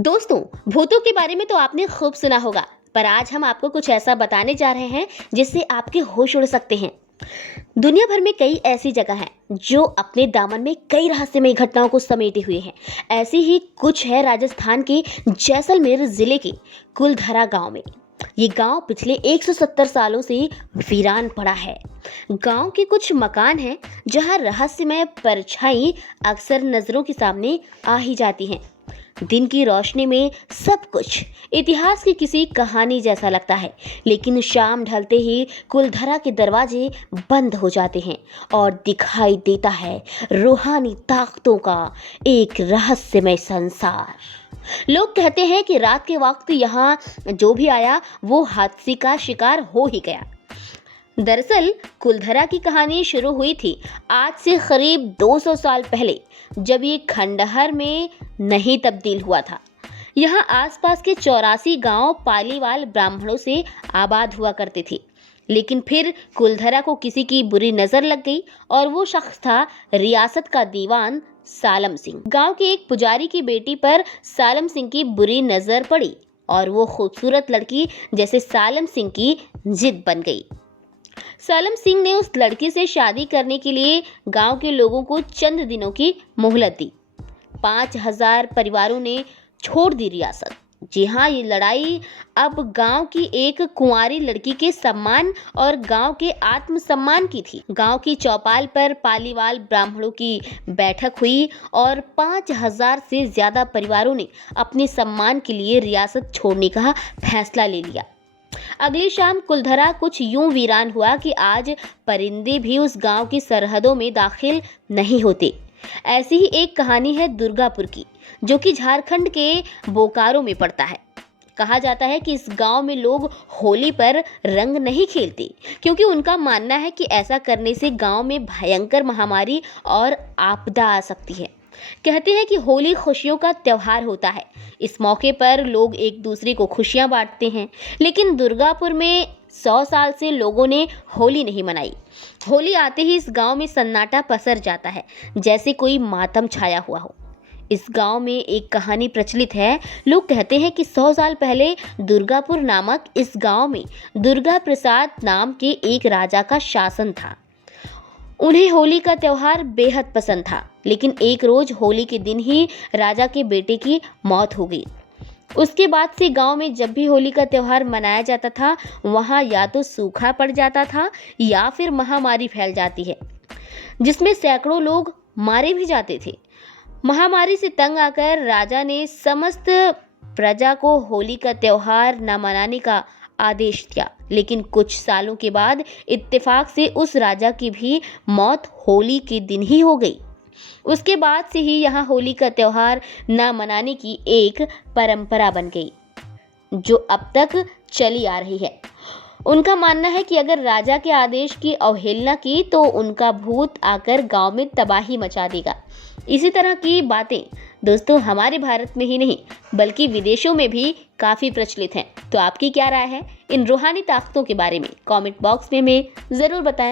दोस्तों, भूतों के बारे में तो आपने खूब सुना होगा, पर आज हम आपको कुछ ऐसा बताने जा रहे हैं जिससे आपके होश उड़ सकते हैं। दुनिया भर में कई ऐसी जगह हैं जो अपने दामन में कई रहस्यमय घटनाओं को समेटे हुए हैं। ऐसी ही कुछ है राजस्थान के जैसलमेर जिले के कुलधरा गांव में। ये गांव पिछले 170 सालों से वीरान पड़ा है। गांव के कुछ मकान हैं जहां रहस्यमय परछाई अक्सर नजरों के सामने आ ही जाती हैं। दिन की रोशनी में सब कुछ इतिहास की किसी कहानी जैसा लगता है, लेकिन शाम ढलते ही कुलधरा के दरवाजे बंद हो जाते हैं और दिखाई देता है रूहानी ताकतों का एक रहस्यमय संसार। लोग कहते हैं कि रात के वक्त यहाँ जो भी आया वो हादसे का शिकार हो ही गया। दरअसल कुलधरा की कहानी शुरू हुई थी आज से करीब 200 साल पहले, जब ये खंडहर में नहीं तब्दील हुआ था। यहाँ आसपास के 84 गांव पालीवाल ब्राह्मणों से आबाद हुआ करते थे, लेकिन फिर कुलधरा को किसी की बुरी नजर लग गई और वो शख्स था रियासत का दीवान सालम सिंह। गांव के एक पुजारी की बेटी पर सालम सिंह की बुरी नजर पड़ी और वो खूबसूरत लड़की जैसे सालम सिंह की जिद बन गई। सालम सिंह ने उस लड़की से शादी करने के लिए गांव के लोगों को चंद दिनों की मोहलत दी। 5000 परिवारों ने छोड़ दी रियासत। जी हाँ, ये लड़ाई अब गांव की एक कुंवारी लड़की के सम्मान और गांव के आत्मसम्मान की थी। गांव की चौपाल पर पालीवाल ब्राह्मणों की बैठक हुई और 5000 से ज्यादा परिवारों ने अपने सम्मान के लिए रियासत छोड़ने का फैसला ले लिया। अगली शाम कुलधरा कुछ यूं वीरान हुआ कि आज परिंदे भी उस गांव की सरहदों में दाखिल नहीं होते। ऐसी ही एक कहानी है दुर्गापुर की, जो कि झारखंड के बोकारो में पड़ता है। कहा जाता है कि इस गांव में लोग होली पर रंग नहीं खेलते, क्योंकि उनका मानना है कि ऐसा करने से गांव में भयंकर महामारी और आपदा आ सकती है। कहते हैं कि होली खुशियों का त्योहार होता है। इस मौके पर लोग एक दूसरे को खुशियां बांटते हैं, लेकिन दुर्गापुर में 100 साल से लोगों ने होली नहीं मनाई। होली आते ही इस गांव में सन्नाटा पसर जाता है, जैसे कोई मातम छाया हुआ हो। इस गांव में एक कहानी प्रचलित है। लोग कहते हैं कि 100 साल पहले दुर्गापुर नामक इस गांव में दुर्गा प्रसाद नाम के एक राजा का शासन था। उन्हें होली का त्योहार बेहद पसंद था, लेकिन एक रोज होली के दिन ही राजा के बेटे की मौत हो गई। उसके बाद से गांव में जब भी होली का त्योहार मनाया जाता था, वहां या तो सूखा पड़ जाता था या फिर महामारी फैल जाती है, जिसमें सैकड़ों लोग मारे भी जाते थे। महामारी से तंग आकर राजा ने समस्त प्रजा को होली का त्योहार न मनाने का आदेश दिया, लेकिन कुछ सालों के बाद इत्तेफाक से उस राजा की भी मौत होली के दिन ही हो गई। उसके बाद से ही यहाँ होली का त्योहार न मनाने की एक परंपरा बन गई, जो अब तक चली आ रही है। उनका मानना है कि अगर राजा के आदेश की अवहेलना की तो उनका भूत आकर गांव में तबाही मचा देगा। इसी तरह की बातें दोस्तों हमारे भारत में ही नहीं बल्कि विदेशों में भी काफ़ी प्रचलित हैं। तो आपकी क्या राय है इन रूहानी ताकतों के बारे में? कमेंट बॉक्स में हमें ज़रूर बताएं।